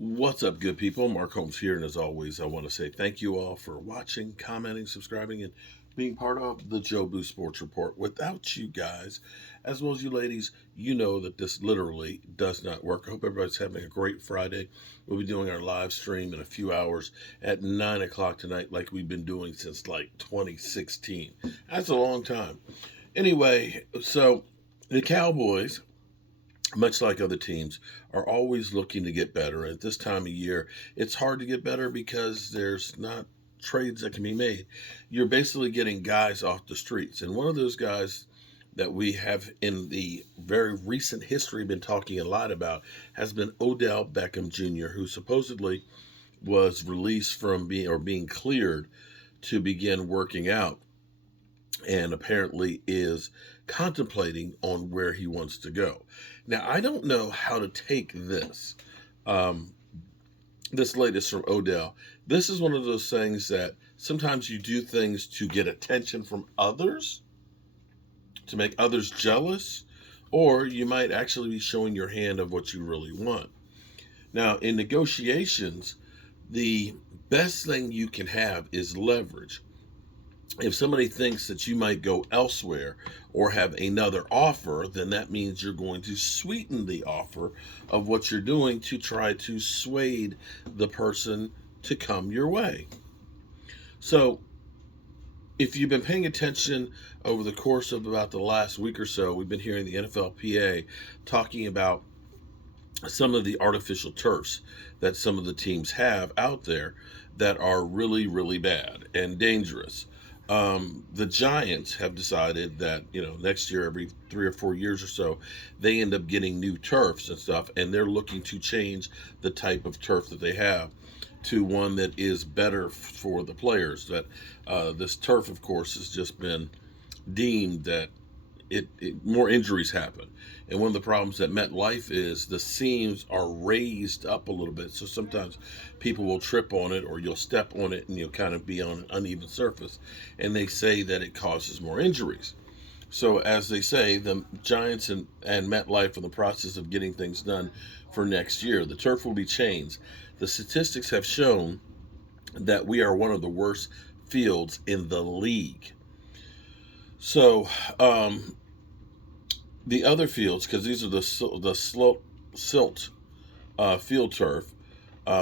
What's up, good people? Mark Holmes here, and as always, I want to say thank you all for watching, commenting, subscribing, and being part of the Joe Boo Sports Report. Without you guys, as well as you ladies, you know that this literally does not work. I hope everybody's having a great Friday. We'll be doing our live stream in a few hours at 9 o'clock tonight, like we've been doing since like 2016. That's a long time. Anyway, so the Cowboys, much like other teams, are always looking to get better. At this time of year, it's hard to get better because there's not trades that can be made. You're basically getting guys off the streets. And one of those guys that we have in the very recent history been talking a lot about has been Odell Beckham Jr., who supposedly was released from being cleared to begin working out, and apparently is contemplating on where he wants to go. Now, I don't know how to take this. Um, this latest from Odell. This is one of those things that sometimes you do things to get attention from others, to make others jealous, or you might actually be showing your hand of what you really want. Now, in negotiations, the best thing you can have is leverage. If somebody thinks that you might go elsewhere or have another offer, then that means you're going to sweeten the offer of what you're doing to try to sway the person to come your way. So, if you've been paying attention over the course of about the last week or so, we've been hearing the NFLPA talking about some of the artificial turfs that some of the teams have out there that are really, really bad and dangerous. The Giants have decided that, next year, every 3 or 4 years or so, they end up getting new turfs and stuff, and they're looking to change the type of turf that they have to one that is better for the players. That this turf, of course, has just been deemed that more injuries happen. And one of the problems at MetLife is the seams are raised up a little bit. So sometimes people will trip on it, or you'll step on it and you'll kind of be on an uneven surface. And they say that it causes more injuries. So, as they say, the Giants and MetLife are in the process of getting things done for next year. The turf will be changed. The statistics have shown that we are one of the worst fields in the league. So, the other fields, because these are the silt field turf,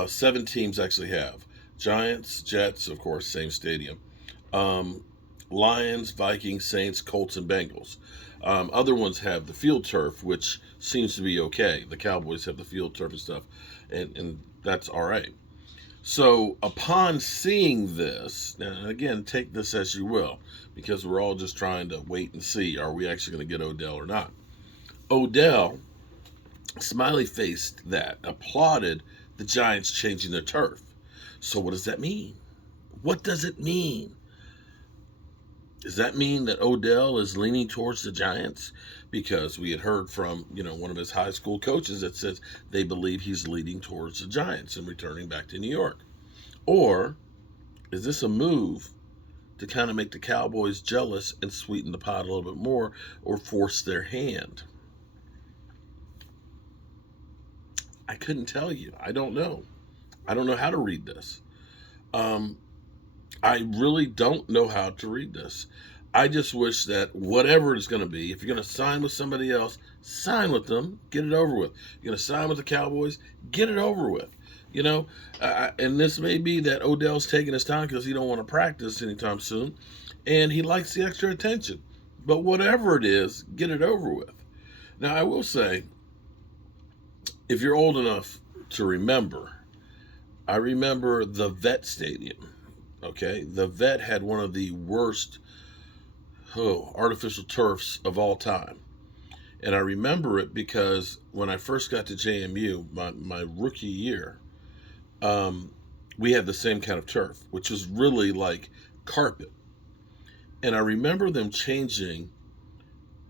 7 teams actually have. Giants, Jets, of course, same stadium. Um, Lions, Vikings, Saints, Colts, and Bengals. Other ones have the field turf, which seems to be okay. The Cowboys have the field turf and stuff, and that's all right. So, upon seeing this, and again, take this as you will, because we're all just trying to wait and see, are we actually going to get Odell or not? Odell, smiley faced that, applauded the Giants changing their turf. So, what does that mean? What does it mean? Does that mean that Odell is leaning towards the Giants? Because we had heard from, one of his high school coaches that says they believe he's leading towards the Giants and returning back to New York. Or is this a move to kind of make the Cowboys jealous and sweeten the pot a little bit more, or force their hand? I couldn't tell you. I don't know. I don't know how to read this. Um, I really don't know how to read this. I just wish that whatever it's going to be, if you're going to sign with somebody else, sign with them, get it over with. You're going to sign with the Cowboys, get it over with. And this may be that Odell's taking his time because he don't want to practice anytime soon, and he likes the extra attention. But whatever it is, get it over with. Now, I will say, if you're old enough to remember, I remember the Vet Stadium. Okay, the Vet had one of the worst artificial turfs of all time. And I remember it because when I first got to JMU, my rookie year, we had the same kind of turf, which was really like carpet. And I remember them changing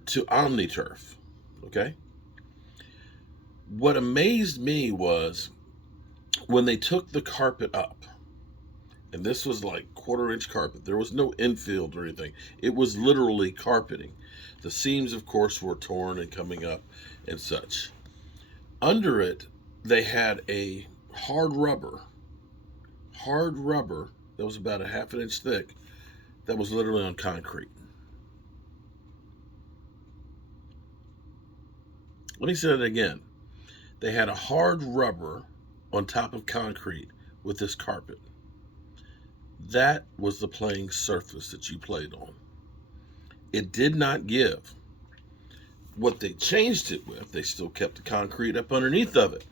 to OmniTurf. Okay. What amazed me was when they took the carpet up, and this was like 1/4 inch carpet. There was no infield or anything. It was literally carpeting. The seams, of course, were torn and coming up and such. Under it, they had a hard rubber that was about a half an inch thick that was literally on concrete. Let me say that again. They had a hard rubber on top of concrete with this carpet. That was the playing surface that you played on. It did not give. What they changed it with, they still kept the concrete up underneath of it.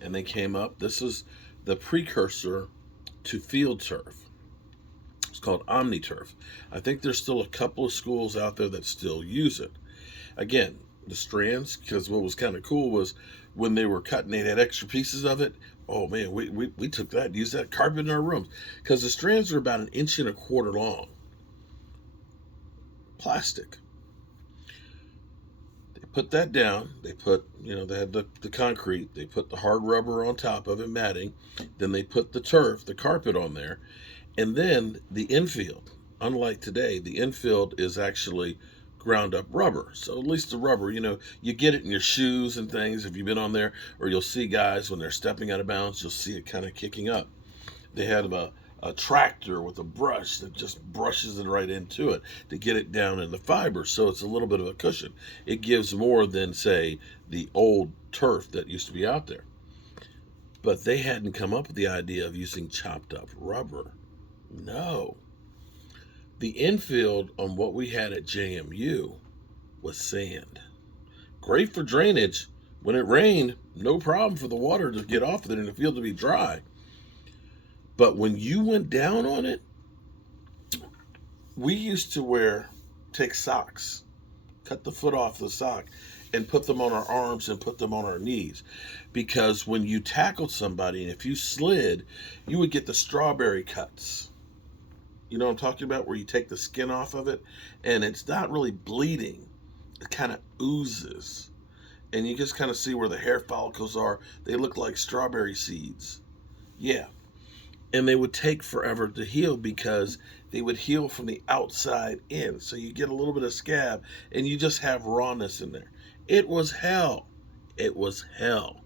And they came up, this is the precursor to field turf. It's called OmniTurf. I think there's still a couple of schools out there that still use it. Again, the strands, because what was kind of cool was when they were cutting, they had extra pieces of it. Oh man, we took that and used that carpet in our rooms. Because the strands are about 1.25 inches long. Plastic. They put that down. They put, they had the concrete. They put the hard rubber on top of it, matting. Then they put the turf, the carpet on there. And then the infield. Unlike today, the infield is actually ground up rubber. So at least the rubber, you get it in your shoes and things if you've been on there, or you'll see guys when they're stepping out of bounds, you'll see it kind of kicking up. They had a tractor with a brush that just brushes it right into it to get it down in the fiber, so it's a little bit of a cushion. It gives more than, say, the old turf that used to be out there. But they hadn't come up with the idea of using chopped up rubber. No. The infield on what we had at JMU was sand. Great for drainage. When it rained, no problem for the water to get off of it and the field to be dry. But when you went down on it, we used to take socks, cut the foot off the sock, and put them on our arms and put them on our knees. Because when you tackled somebody and if you slid, you would get the strawberry cuts. You know what I'm talking about? Where you take the skin off of it and it's not really bleeding. It kind of oozes. And you just kind of see where the hair follicles are. They look like strawberry seeds. Yeah. And they would take forever to heal because they would heal from the outside in. So you get a little bit of scab and you just have rawness in there. It was hell. It was hell.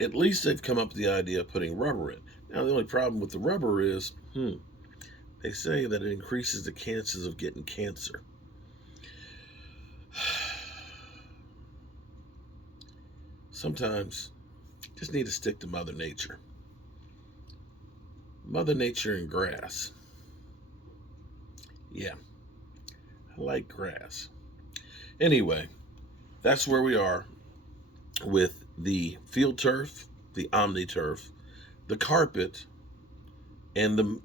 At least they've come up with the idea of putting rubber in. Now, the only problem with the rubber is, they say that it increases the chances of getting cancer. Sometimes you just need to stick to Mother Nature. Mother Nature and grass. Yeah, I like grass. Anyway, that's where we are with the field turf, the OmniTurf, the carpet, and the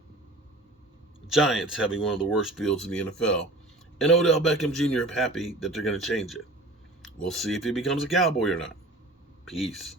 Giants having one of the worst fields in the NFL, and Odell Beckham Jr. happy that they're going to change it. We'll see if he becomes a Cowboy or not. Peace.